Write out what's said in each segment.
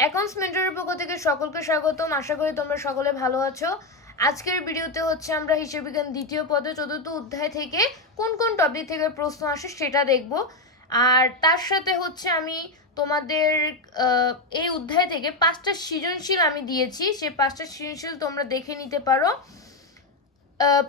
Accounts মেন্টরের পক্ষ থেকে সকলকে স্বাগতম। আশা করি তোমরা সকলে ভালো আছো। আজকের ভিডিওতে হচ্ছে আমরা হিসাব বিজ্ঞান দ্বিতীয় পদে চতুর্থ অধ্যায় থেকে কোন কোন টপিক থেকে প্রশ্ন আসে সেটা দেখব। আর তার সাথে হচ্ছে আমি তোমাদের এই অধ্যায় থেকে 5টা সৃজনশীল আমি দিয়েছি, সেই 5টা সৃজনশীল তোমরা দেখে নিতে পারো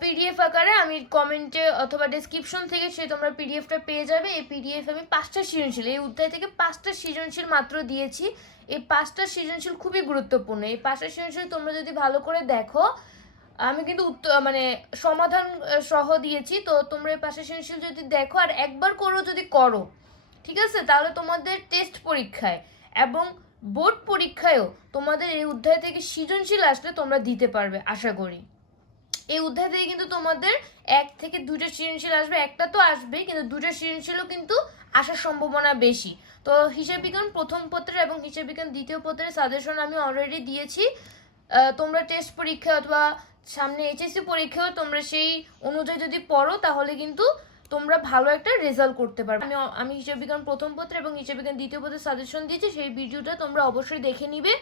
পিডিএফ আকারে। আমি কমেন্টে অথবা ডেসক্রিপশন থেকে সে তোমরা পিডিএফটা পেয়ে যাবে। এই পিডিএফ আমি 5টা সৃজনশীল, এই অধ্যায় থেকে 5টা সৃজনশীল মাত্র দিয়েছি। এই 5টা সৃজনশীল খুবই গুরুত্বপূর্ণ। এই 5টা সৃজনশীল তোমরা যদি ভালো করে দেখো, আমি কিন্তু মানে সমাধান সহ দিয়েছি, তো তোমরা এই 5টা সৃজনশীল যদি দেখো আর একবার যদি করো, ঠিক আছে, তাহলে তোমাদের টেস্ট পরীক্ষায় এবং বোর্ড পরীক্ষায়ও তোমাদের এই অধ্যায় থেকে সৃজনশীল আসলে তোমরা দিতে পারবে আশা করি। এই অধ্যায় থেকে কিন্তু তোমাদের 1 থেকে 2টা সৃজনশীল আসবে, একটা তো আসবে, কিন্তু 2টা সৃজনশীলও কিন্তু আসার সম্ভাবনা বেশি। তো হিসাব বিজ্ঞান প্রথম পত্রের এবং হিসাব বিজ্ঞান দ্বিতীয় পত্রের সাজেশন আমি অলরেডি দিয়েছি। তোমরা টেস্ট পরীক্ষা অথবা সামনে এইচএসসি পরীক্ষাও তোমরা সেই অনুযায়ী যদি পড়ো, তাহলে কিন্তু তোমরা ভালো একটা রেজাল্ট করতে পারবে। আমি হিসাব বিজ্ঞান প্রথম পত্র এবং হিসাব বিজ্ঞান দ্বিতীয় পত্রের সাজেশন দিয়েছি, সেই ভিডিওটা তোমরা অবশ্যই দেখে নিবে।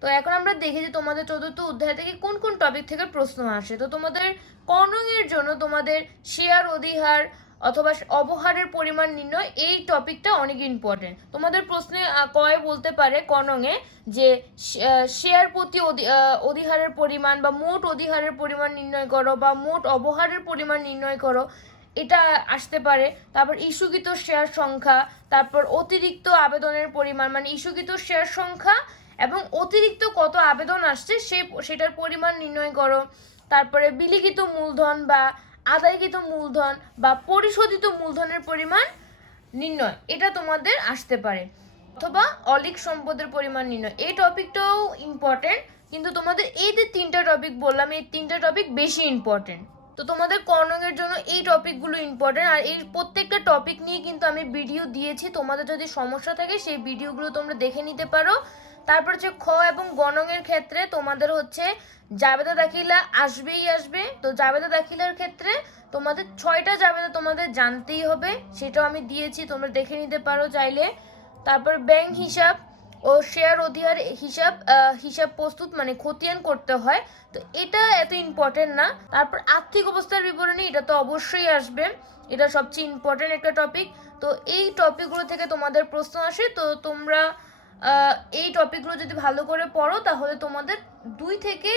তো এখন আমরা দেখি যে তোমাদের চতুর্থ অধ্যায় থেকে কোন কোন টপিক থেকে প্রশ্ন আসে। তো তোমাদের কর্ণের জন্য তোমাদের শেয়ার অধিহার অথবা অবহারের পরিমাণ নির্ণয়, এই টপিকটা অনেক ইম্পর্টেন্ট। তোমাদের প্রশ্নে কয় বলতে পারে কর্ণে যে শেয়ার প্রতি অধিহারের পরিমাণ বা মোট অধিহারের পরিমাণ নির্ণয় করো বা মোট অবহারের পরিমাণ নির্ণয় করো, এটা আসতে পারে। তারপর ইস্যুকৃত শেয়ার সংখ্যা, তারপর অতিরিক্ত আবেদনের পরিমাণ, মানে ইস্যুকৃত শেয়ার সংখ্যা এবং অতিরিক্ত কত আবেদন আসছে সেটার পরিমাণ নির্ণয় করো। তারপরে বিলিখিত মূলধন বা আদায়কৃত মূলধন বা পরিশোধিত মূলধনের পরিমাণ নির্ণয়, এটা তোমাদের আসতে পারে। অথবা অলিক সম্পদের পরিমাণ নির্ণয়, এই টপিকটাও ইম্পর্টেন্ট, কিন্তু তোমাদের এই যে 3টা টপিক বললাম, এই 3টা টপিক বেশি ইম্পর্টেন্ট। তো তোমাদের কর্ণের জন্য এই টপিকগুলো ইম্পর্টেন্ট, আর এই প্রত্যেকটা টপিক নিয়ে কিন্তু আমি ভিডিও দিয়েছি। তোমাদের যদি সমস্যা থাকে সেই ভিডিওগুলো তোমরা দেখে নিতে পারো। তারপর হচ্ছে খ এবং গণঙের ক্ষেত্রে তোমাদের হচ্ছে জাবেদা দাখিলা আসবেই আসবে। তো জাবেদা দাখিলার ক্ষেত্রে তোমাদের 6টা জাবেদা তোমাদের জানতেই হবে, সেটাও আমি দিয়েছি, তোমরা দেখে নিতে পারো চাইলে। তারপর ব্যাংক হিসাব ও শেয়ার অধিহার হিসাব প্রস্তুত, মানে খতিয়ান করতে হয়, তো এটা এত ইম্পর্টেন্ট না। তারপর আর্থিক অবস্থার বিবরণী, এটা তো অবশ্যই আসবে, এটা সবচেয়ে ইম্পর্টেন্ট একটা টপিক। তো এই টপিকগুলো থেকে তোমাদের প্রশ্ন আসে। তো তোমরা এই টপিকগুলো যদি ভালো করে পড়ো, তাহলে তোমাদের 2 থেকে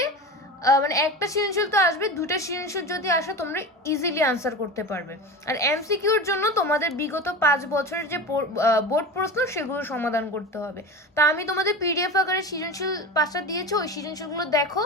মানে একটা সৃজনশীল তো আসবে, 2টা সৃজনশীল যদি আসে তোমরা ইজিলি আনসার করতে পারবে। আর এমসিকিউর জন্য তোমাদের বিগত 5 বছরের যে বোর্ড প্রশ্ন সেগুলো সমাধান করতে হবে। তা আমি তোমাদের পিডিএফ আকারে সৃজনশীল 5টা দিয়েছি, ওই সৃজনশীলগুলো দেখো।